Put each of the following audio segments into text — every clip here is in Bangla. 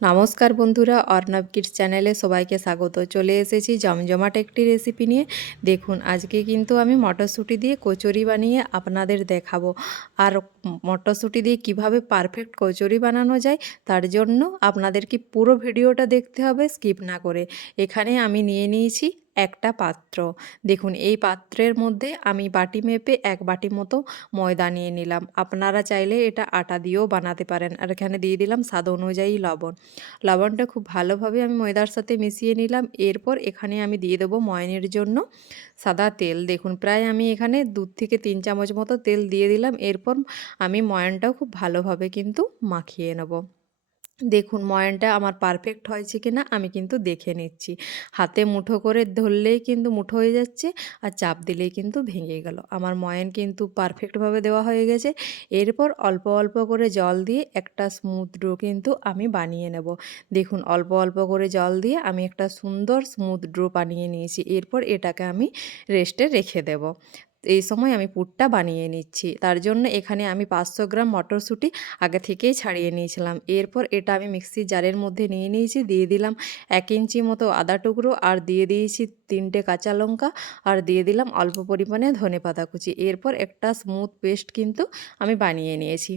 নমস্কার বন্ধুরা, অর্ণব কিডস চ্যানেলে সবাইকে স্বাগত। চলে এসেছি জমজমাট একটি রেসিপি নিয়ে। দেখুন, আজকে কিন্তু আমি মটরশুঁটি দিয়ে কচুরি বানিয়ে আপনাদের দেখাবো। আর মটরশুঁটি দিয়ে কীভাবে পারফেক্ট কচুরি বানানো যায়, তার জন্য আপনাদেরকে পুরো ভিডিওটা দেখতে হবে স্কিপ না করে। এখানে আমি নিয়ে নিয়েছি একটা পাত্র। দেখুন, এই পাত্রের মধ্যে আমি বাটি মেপে এক বাটি মতো ময়দা নিয়ে নিলাম। আপনারা চাইলে এটা আটা দিয়েও বানাতে পারেন। আর এখানে দিয়ে দিলাম স্বাদ অনুযায়ী লবণ। লবণটা খুব ভালোভাবে আমি ময়দার সাথে মিশিয়ে নিলাম। এরপর এখানে আমি দিয়ে দেবো ময়নের জন্য সাদা তেল। দেখুন, প্রায় আমি এখানে দু থেকে তিন চামচ মতো তেল দিয়ে দিলাম। এরপর আমি ময়নটাও খুব ভালোভাবে কিন্তু মাখিয়ে নেব। দেখুন ময়ানটা আমার পারফেক্ট হয়েছে কি না আমি কিন্তু দেখে নিচ্ছি। হাতে মুঠো করে ধরলেই কিন্তু মুঠো হয়ে যাচ্ছে আর চাপ দিলেই কিন্তু ভেঙে গেল। আমার ময়ান কিন্তু পারফেক্টভাবে দেওয়া হয়ে গেছে। এরপর অল্প অল্প করে জল দিয়ে একটা স্মুথ ডো কিন্তু আমি বানিয়ে নেব। দেখুন অল্প অল্প করে জল দিয়ে আমি একটা সুন্দর স্মুথ ড্রো বানিয়ে নিয়েছি। এরপর এটাকে আমি রেস্টে রেখে দেব। এই সময় আমি পুরটা বানিয়ে নিচ্ছি। তার জন্য এখানে আমি পাঁচশো গ্রাম মটরশুঁটি আগে থেকেই ছাড়িয়ে নিয়েছিলাম। এরপর এটা আমি মিক্সির জারের মধ্যে নিয়ে নিয়েছি, দিয়ে দিলাম এক ইঞ্চি মতো আদা টুকরো আর দিয়ে দিয়েছি তিনটে কাঁচা লঙ্কা আর দিয়ে দিলাম অল্প পরিমাণে ধনে পাতা কুচি। এরপর একটা স্মুথ পেস্ট কিন্তু আমি বানিয়ে নিয়েছি।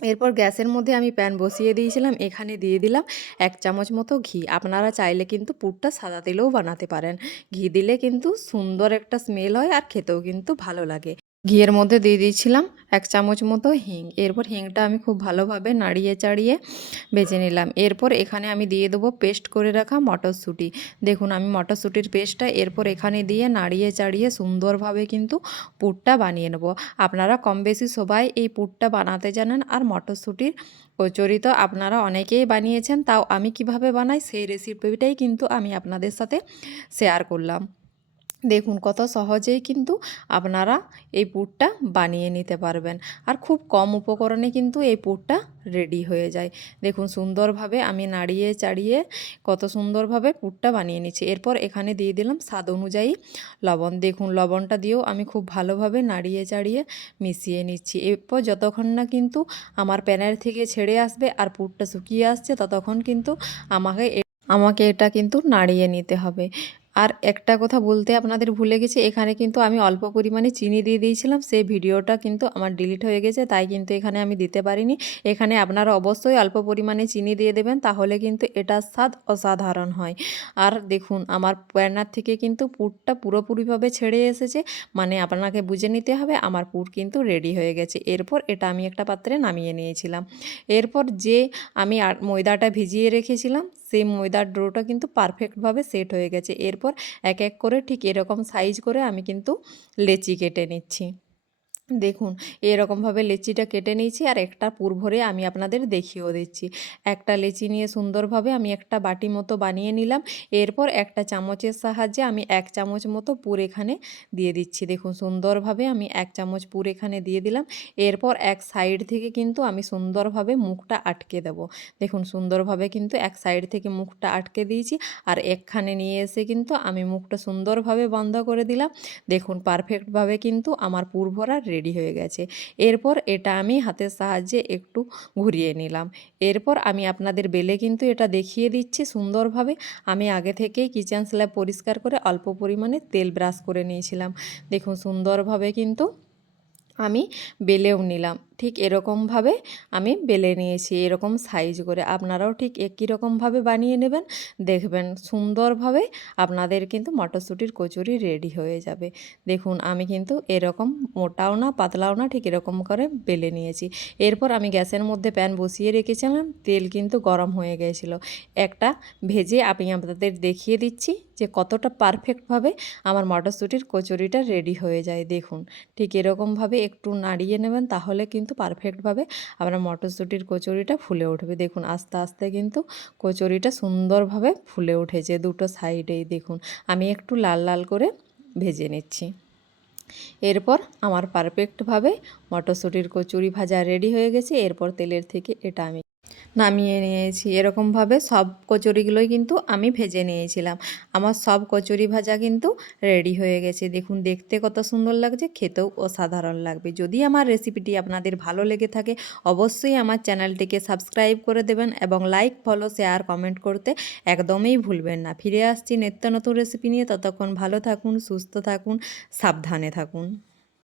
এরপর গ্যাসের মধ্যে আমি প্যান বসিয়ে দিয়েছিলাম, এখানে দিয়ে দিলাম এক চামচ মতো ঘি। আপনারা চাইলে কিন্তু পুরটা সাদা তেলেও বানাতে পারেন। ঘি দিলে কিন্তু সুন্দর একটা স্মেল হয় আর খেতেও কিন্তু ভালো লাগে। ঘিয়ের মধ্যে দিয়ে দিয়েছিলাম এক চামচ মতো হিং। এরপর হিংটা আমি খুব ভালোভাবে নাড়িয়ে চাড়িয়ে বেজে নিলাম। এরপর এখানে আমি দিয়ে দেবো পেস্ট করে রাখা মটরশুঁটি। দেখুন, আমি মটরশুঁটির পেস্টটা এরপর এখানে দিয়ে নাড়িয়ে চাড়িয়ে সুন্দরভাবে কিন্তু পুরটা বানিয়ে নেব। আপনারা কম বেশি সবাই এই পুরটা বানাতে জানেন আর মটরশুঁটির কচুরি তো আপনারা অনেকেই বানিয়েছেন, তাও আমি কীভাবে বানাই সেই রেসিপিটাই কিন্তু আমি আপনাদের সাথে শেয়ার করলাম। দেখুন কত সহজেই কিন্তু আপনারা এই পুরটা বানিয়ে নিতে পারবেন। আর খুব কম উপকরণে কিন্তু এই পুরটা রেডি হয়ে যায়। দেখুন সুন্দরভাবে আমি নাড়িয়ে চাড়িয়ে কত সুন্দরভাবে পুরটা বানিয়ে নিচ্ছি। এরপর এখানে দিয়ে দিলাম স্বাদ অনুযায়ী লবণ। দেখুন লবণটা দিয়েও আমি খুব ভালোভাবে নাড়িয়ে চাড়িয়ে মিশিয়ে নিচ্ছি। এরপর যতক্ষণ না কিন্তু আমার প্যানের থেকে ছেড়ে আসবে আর পুরটা শুকিয়ে আসছে, ততক্ষণ কিন্তু আমাকে আমাকে এটা কিন্তু নাড়িয়ে নিতে হবে। আর একটা কথা বলতে আপনাদের ভুলে গেছি, এখানে কিন্তু আমি অল্প পরিমাণে চিনি দিয়ে দিয়েছিলাম, সেই ভিডিওটা কিন্তু আমার ডিলিট হয়ে গেছে, তাই কিন্তু এখানে আমি দিতে পারিনি। এখানে আপনারা অবশ্যই অল্প পরিমাণে চিনি দিয়ে দেবেন, তাহলে কিন্তু এটা স্বাদ অসাধারণ হয়। আর দেখুন, আমার প্যানার থেকে কিন্তু পুরটা পুরোপুরিভাবে ছেড়ে এসেছে মানে আপনাকে বুঝে নিতে হবে, আমার পুর কিন্তু রেডি হয়ে গেছে। এরপর এটা আমি একটা পাত্রে নামিয়ে নিয়েছিলাম। এরপর যে আমি ময়দাটা ভিজিয়ে রেখেছিলাম সেই ময়দার ডোটা কিন্তু পারফেক্টভাবে সেট হয়ে গেছে। এরপর এক এক করে ঠিক এরকম সাইজ করে আমি কিন্তু লেচি কেটে নিচ্ছি। দেখুন, এরকমভাবে লেচিটা কেটে নিয়েছি আর একটা পুর ভরে আমি আপনাদের দেখিয়েও দিচ্ছি। একটা লেচি নিয়ে সুন্দরভাবে আমি একটা বাটি মতো বানিয়ে নিলাম। এরপর একটা চামচের সাহায্যে আমি এক চামচ মতো পুর এখানে দিয়ে দিচ্ছি। দেখুন, সুন্দরভাবে আমি এক চামচ পুর এখানে দিয়ে দিলাম। এরপর এক সাইড থেকে কিন্তু আমি সুন্দরভাবে মুখটা আটকে দেব। দেখুন, সুন্দরভাবে কিন্তু এক সাইড থেকে মুখটা আটকে দিয়েছি আর একখানে নিয়ে এসে কিন্তু আমি মুখটা সুন্দরভাবে বন্ধ করে দিলাম। দেখুন, পারফেক্টভাবে কিন্তু আমার পুর ভরা রেডি হয়ে গেছে। এরপর এটা আমি হাতের সাহায্যে একটু ঘুরিয়ে নিলাম। এরপর আমি আপনাদের বেলে কিন্তু এটা দেখিয়ে দিচ্ছি সুন্দরভাবে। আমি আগে থেকেই কিচেন স্ল্যাব পরিষ্কার করে অল্প পরিমাণে তেল ব্রাশ করে নিয়েছিলাম। দেখুন সুন্দরভাবে কিন্তু আমি বেলেও নিলাম। ঠিক এরকমভাবে আমি বেলে নিয়েছি, এরকম সাইজ করে। আপনারাও ঠিক একই রকমভাবে বানিয়ে নেবেন, দেখবেন সুন্দরভাবে আপনাদের কিন্তু মটরশুঁটির কচুরি রেডি হয়ে যাবে। দেখুন, আমি কিন্তু এরকম মোটাও না, পাতলাও না, ঠিক এরকম করে বেলে নিয়েছি। এরপর আমি গ্যাসের মধ্যে প্যান বসিয়ে রেখেছিলাম, তেল কিন্তু গরম হয়ে গিয়েছিল একটা ভেজে আমি আপনাদের দেখিয়ে দিচ্ছি। যে কতটা পারফেক্টভাবে আমার মটরশুঁটির কচুরিটা রেডি হয়ে যায়। দেখুন, ঠিক এরকমভাবে একটু নাড়িয়ে নেবেন তাহলে কিন্তু পারফেক্টভাবে আপনার মটরশুঁটির কচুরিটা ফুলে উঠবে। দেখুন, আস্তে আস্তে কিন্তু কচুরিটা সুন্দরভাবে ফুলে উঠেছে দুটো সাইডেই। দেখুন, আমি একটু লাল লাল করে ভেজে নিচ্ছি। এরপর আমার পারফেক্টভাবে মটরশুঁটির কচুরি ভাজা রেডি হয়ে গেছে। এরপর তেলের থেকে এটা আমি নামিয়ে নিয়েছি। এরকমভাবে সব কচুরিগুলোই কিন্তু আমি ভেজে নিয়েছিলাম। আমার সব কচুরি ভাজা কিন্তু রেডি হয়ে গেছে। দেখুন, দেখতে কত সুন্দর লাগছে, খেতেও অসাধারণ লাগবে। যদি আমার রেসিপিটি আপনাদের ভালো লেগে থাকে, অবশ্যই আমার চ্যানেলটিকে সাবস্ক্রাইব করে দেবেন এবং লাইক, ফলো, শেয়ার, কমেন্ট করতে একদমই ভুলবেন না। ফিরে আসছি নিত্য নতুন রেসিপি নিয়ে। ততক্ষণ ভালো থাকুন, সুস্থ থাকুন, সাবধানে থাকুন।